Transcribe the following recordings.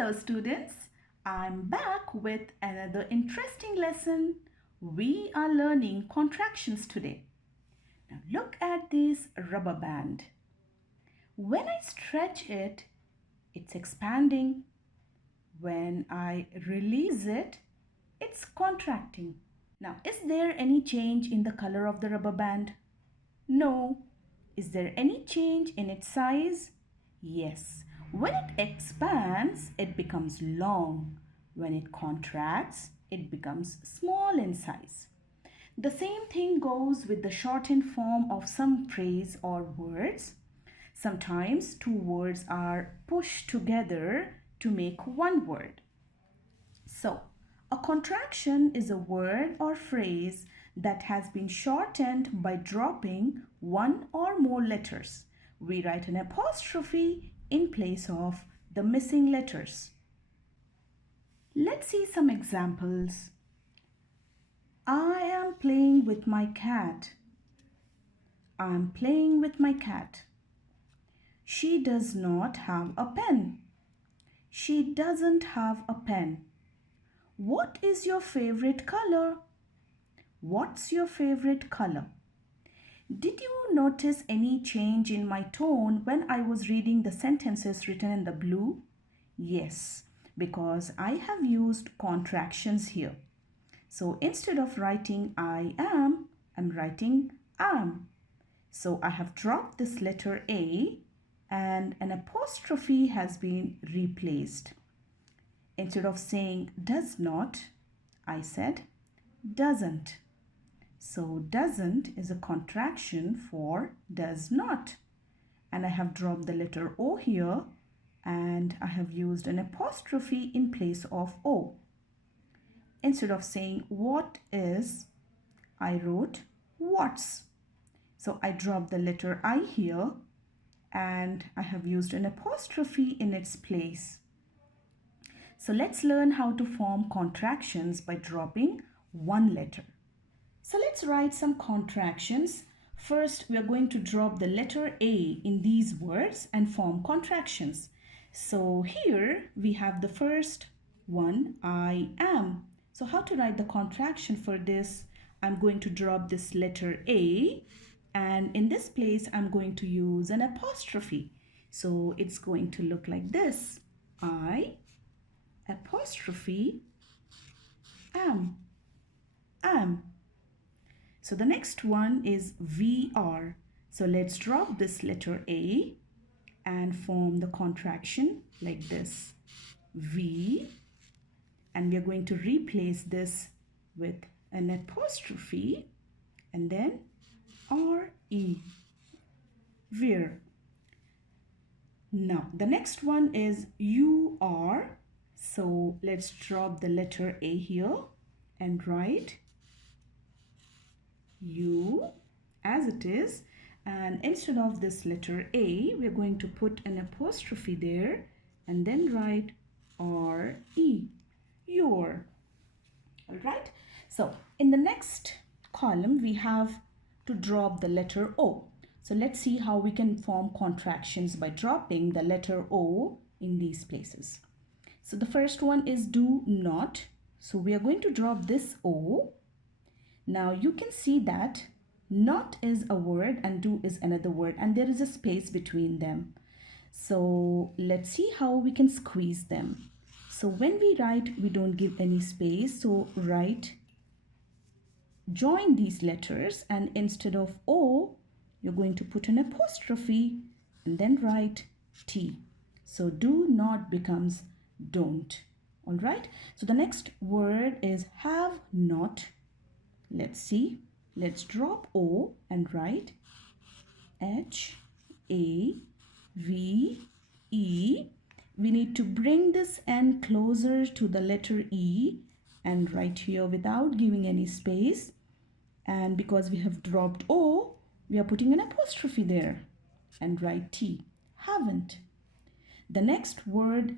Hello students, I'm back with another interesting lesson. We are learning contractions today. Now look at this rubber band. When I stretch it, it's expanding. When I release it, it's contracting. Now is there any change in the color of the rubber band? No. Is there any change in its size? Yes. When it expands, it becomes long. When it contracts, it becomes small in size. The same thing goes with the shortened form of some phrase or words. Sometimes two words are pushed together to make one word. So, a contraction is a word or phrase that has been shortened by dropping one or more letters. We write an apostrophe in place of the missing letters. Let's see some examples. I am playing with my cat. I'm playing with my cat. She does not have a pen. She doesn't have a pen. What is your favorite color? What's your favorite color? Did you notice any change in my tone when I was reading the sentences written in the blue? Yes, because I have used contractions here. So instead of writing I am, I'm writing am. So I have dropped this letter A and an apostrophe has been replaced. Instead of saying does not, I said doesn't. So doesn't is a contraction for does not. And I have dropped the letter O here and I have used an apostrophe in place of O. Instead of saying what is, I wrote what's. So I dropped the letter I here and I have used an apostrophe in its place. So let's learn how to form contractions by dropping one letter. So let's write some contractions. First, we are going to drop the letter A in these words and form contractions. So here we have the first one, I am. So how to write the contraction for this? I'm going to drop this letter A and in this place I'm going to use an apostrophe. So it's going to look like this. I apostrophe am. So the next one is VR. So let's drop this letter A and form the contraction like this. V, and we are going to replace this with an apostrophe and then RE, vir. Now the next one is UR. So let's drop the letter A here and write U as it is, and instead of this letter A we are going to put an apostrophe there and then write RE, your. All right, so in the next column we have to drop the letter O. So let's see how we can form contractions by dropping the letter O in these places. So the first one is do not. So we are going to drop this O. Now you can see that not is a word and do is another word and there is a space between them. So let's see how we can squeeze them. So when we write, we don't give any space. So write, join these letters and instead of O, you're going to put an apostrophe and then write T. So do not becomes don't. All right. So the next word is have not. Let's see. Let's drop O and write HAVE. We need to bring this N closer to the letter E and write here without giving any space. And because we have dropped O, we are putting an apostrophe there and write T. Haven't. The next word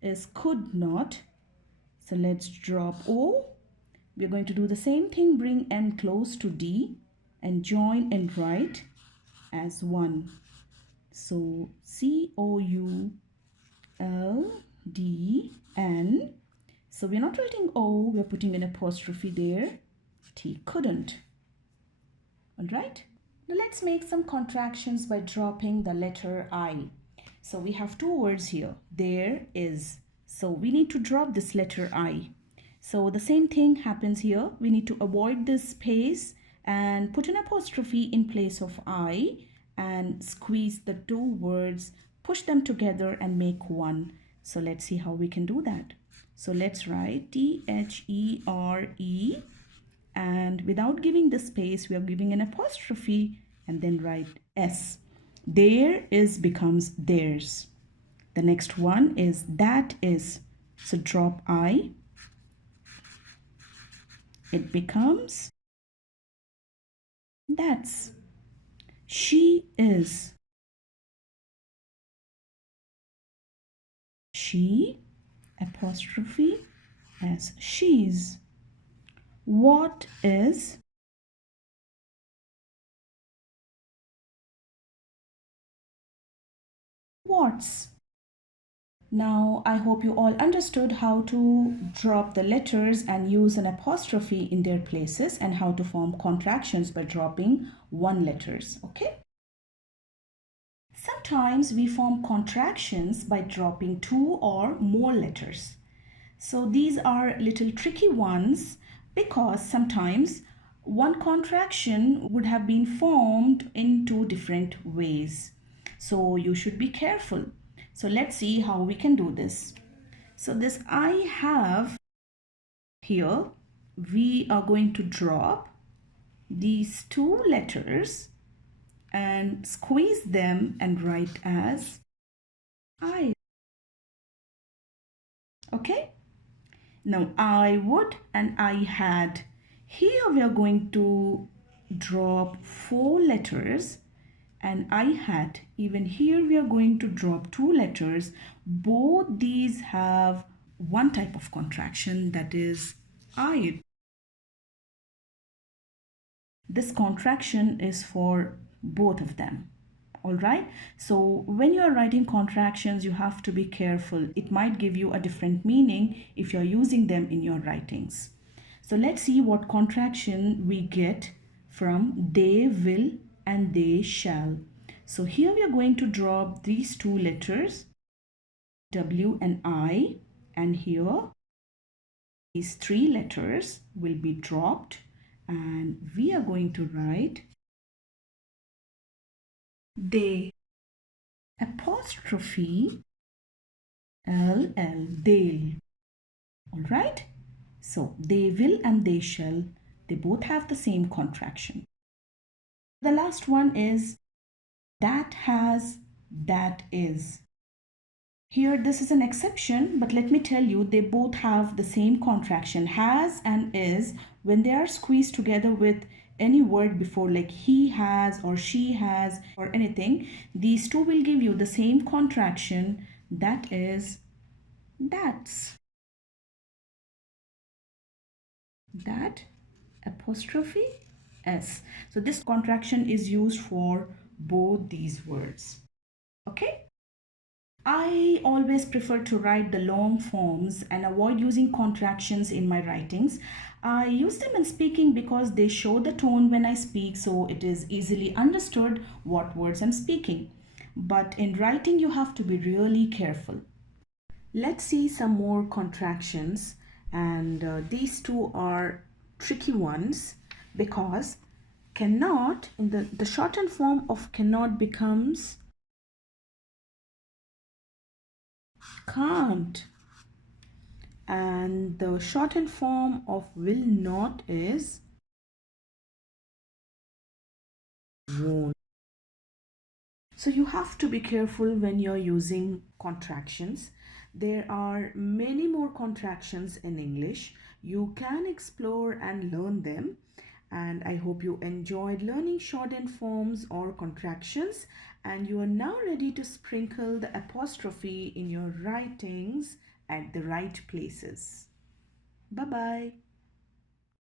is could not. So let's drop O. We're going to do the same thing, bring N close to D and join and write as one. So COULD So we're not writing O, we're putting an apostrophe there. T couldn't. All right. Now let's make some contractions by dropping the letter I. So we have two words here. There is. So we need to drop this letter I. So the same thing happens here. We need to avoid this space and put an apostrophe in place of I and squeeze the two words, push them together and make one. So let's see how we can do that. So let's write T-H-E-R-E, and without giving the space, we are giving an apostrophe and then write S. There is becomes theirs. The next one is that is. So drop I. It becomes that's. She is. She apostrophe as she's. What is? What's? Now, I hope you all understood how to drop the letters and use an apostrophe in their places and how to form contractions by dropping one letters, okay? Sometimes we form contractions by dropping two or more letters. So these are little tricky ones because sometimes one contraction would have been formed in two different ways. So you should be careful. So let's see how we can do this. So this I have here, we are going to drop these two letters and squeeze them and write as I. Okay? Now I would and I had. Here we are going to drop four letters and I had. Even here we are going to drop two letters. Both these have one type of contraction, that is I. This contraction is for both of them. All right. So when you are writing contractions, you have to be careful. It might give you a different meaning if you're using them in your writings. So let's see what contraction we get from they will and they shall. So here we are going to drop these two letters, W and I, and here these three letters will be dropped and we are going to write they apostrophe LL, they'll. All right. So they will and they shall, they both have the same contraction. The last one is that has, that is. Here this is an exception, but let me tell you, they both have the same contraction. Has and is, when they are squeezed together with any word before, like he has or she has or anything, these two will give you the same contraction, that is, that's. That apostrophe S. So this contraction is used for both these words. Okay. I always prefer to write the long forms and avoid using contractions in my writings. I use them in speaking because they show the tone when I speak, so it is easily understood what words I'm speaking. But in writing, you have to be really careful. Let's see some more contractions, and these two are tricky ones because cannot, in the shortened form of cannot becomes can't, and the shortened form of will not is won't. So you have to be careful when you're using contractions. There are many more contractions in English. You can explore and learn them. And I hope you enjoyed learning shortened forms or contractions, and you are now ready to sprinkle the apostrophe in your writings at the right places. Bye-bye.